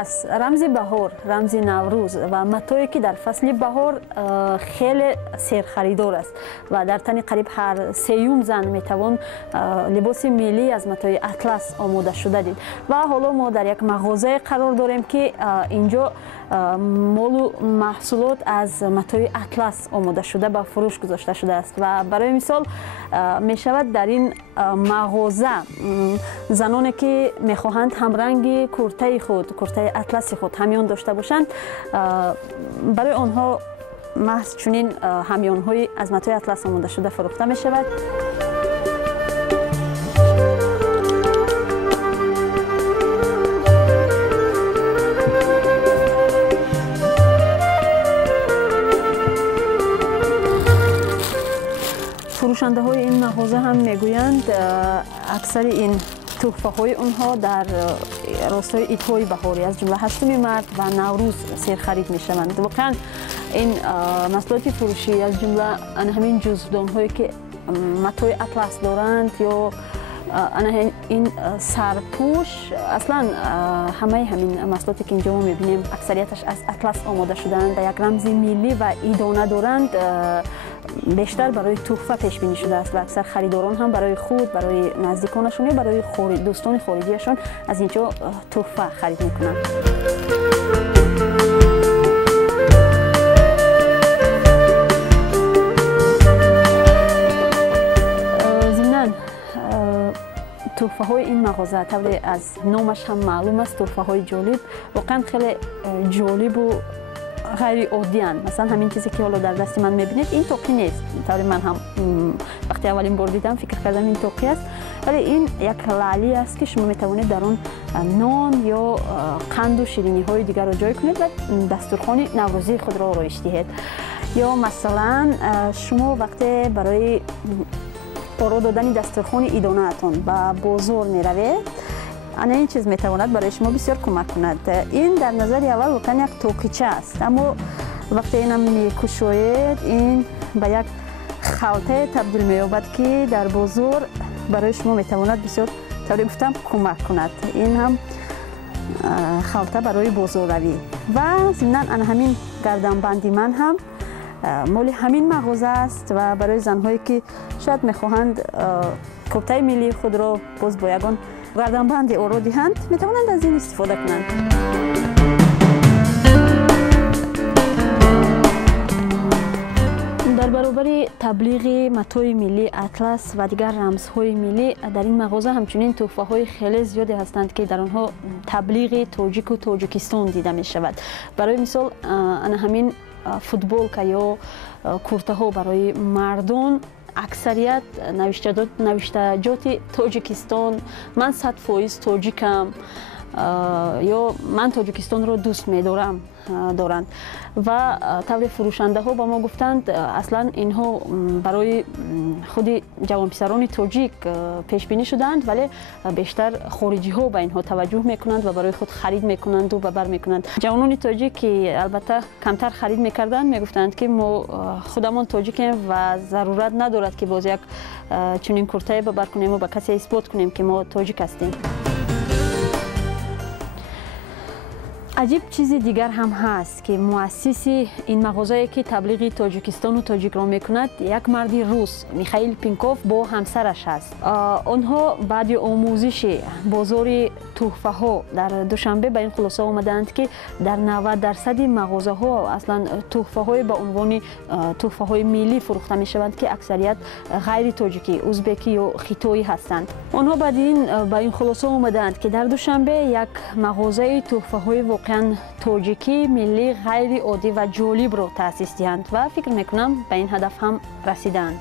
اطلس رمز بهار، رمز نوروز و متایی که در فصل بهار خیلی سرخریدار است و در تن قریب هر سیوم زن میتوان لباس ملی از متای اطلس آماده شده دید. و حالا ما در یک مغازه قرار داریم که اینجا مال و محصولات از متای اطلس آماده شده به فروش گذاشته شده است و برای مثال می شود در این مغازه زنانی که میخواهند همرنگ کرته خود، کرته اطلسی خود همیان داشته باشند، برای آنها محض چنین همیان های از متای اطلس آماده شده فروخته می شود. فروشنده های این مغازه هم میگویند اکثر این تحفه های اونها در راستای عیدهای بهاری از جمله 8 مارس و نوروز سرخرید می شوند. واقعا این محصولات فروشی از جمله همین جزدان هایی که متای اطلس دارند یا این سرپوش، اصلا همه همین محصولاتی که اینجا ما میبینیم اکثریتش از اطلس آماده شدند و یک رمز ملی و عیدانه دارند، بیشتر برای تحفه پیش بینی شده است و اکثر خریداران هم برای خود، برای نزدیکانشون یا برای دوستان خارجیشون از اینجا تحفه خرید میکنند. تحفه های این مغازه طوری از نامش هم معلوم است، تحفه های جالب، واقعا خیلی جالب و غیر عادی اند. مثلا همین چیزی که حالا در دست من میبینید این توقی نیست، طوری من هم وقتی اولین بار دیدم فکر کردم این توقی است، ولی این یک لعلی است که شما میتوانید در اون نان یا قند و شیرینی های دیگر را جای کنید و دسترخوان نوروزی خود را آرایش دهید. یا مثلا شما وقتی برای برای دادن دسترخوان عیدانه اتون به بازار می روید، این چیز می تواند برای شما بسیار کمک کند. این در نظر اول واقعا یک توقیچه است، اما وقتی اینم می کشوید این به یک خلطه تبدیل می یابد که در بازار برای شما می تواند بسیار طوری گفتم کمک کند. این هم خلطه برای بازار روی و ضمناً همین گردنبندی من هم مال همین مغازه است و برای زنهایی که شاید میخواهند کرته ملی خود را باز با یگان گردنبند آرا دهند میتوانند از این استفاده کنند. در برابر تبلیغ متای ملی اطلس و دیگر رمزهای ملی در این مغازه همچنین تحفه های خیلی زیادی هستند که در آنها تبلیغ تاجیک و تاجیکستان دیده می شود. برای مثال همین فوتبال یا کرته ها برای مردان اکثریت نوشتجات تاجیکستان، من 100% تاجیکم یا من تاجیکستان رو دوست می‌دارم دارند و طور فروشنده ها با ما گفتند اصلا اینها برای خود جوان پسران تاجیک پیش بینی شدند، ولی بیشتر خارجی ها به اینها توجه میکنند و برای خود خرید میکنند و ببر میکنند. جوانان تاجیک که البته کمتر خرید میکردند میگفتند که ما خودمان تاجیکیم و ضرورت ندارد که باز یک چنین کرته ببر کنیم و به کسی اثبات کنیم که ما تاجیک هستیم. عجیب چیزی دیگر هم هست که مؤسس این مغازه که تبلیغ تاجیکستان و تاجیک را میکند یک مردی روس، میخائیل پینکوف با همسرش است. آنها بعد آموزش بازار تحفه ها در دوشنبه به این خلاصه آمدند که در 90% مغازه ها اصلا تحفه های به عنوان تحفه های ملی فروخته می شوند که اکثریت غیر تاجیکی، ازبکی و خیتایی هستند. آنها بعد به این خلاصه آمدند که در دوشنبه یک مغازه تحفه های واقعا تاجیکی ملی غیر عادی و جالب را تأسیس دهند و فکر میکنم به این هدف هم رسیدند.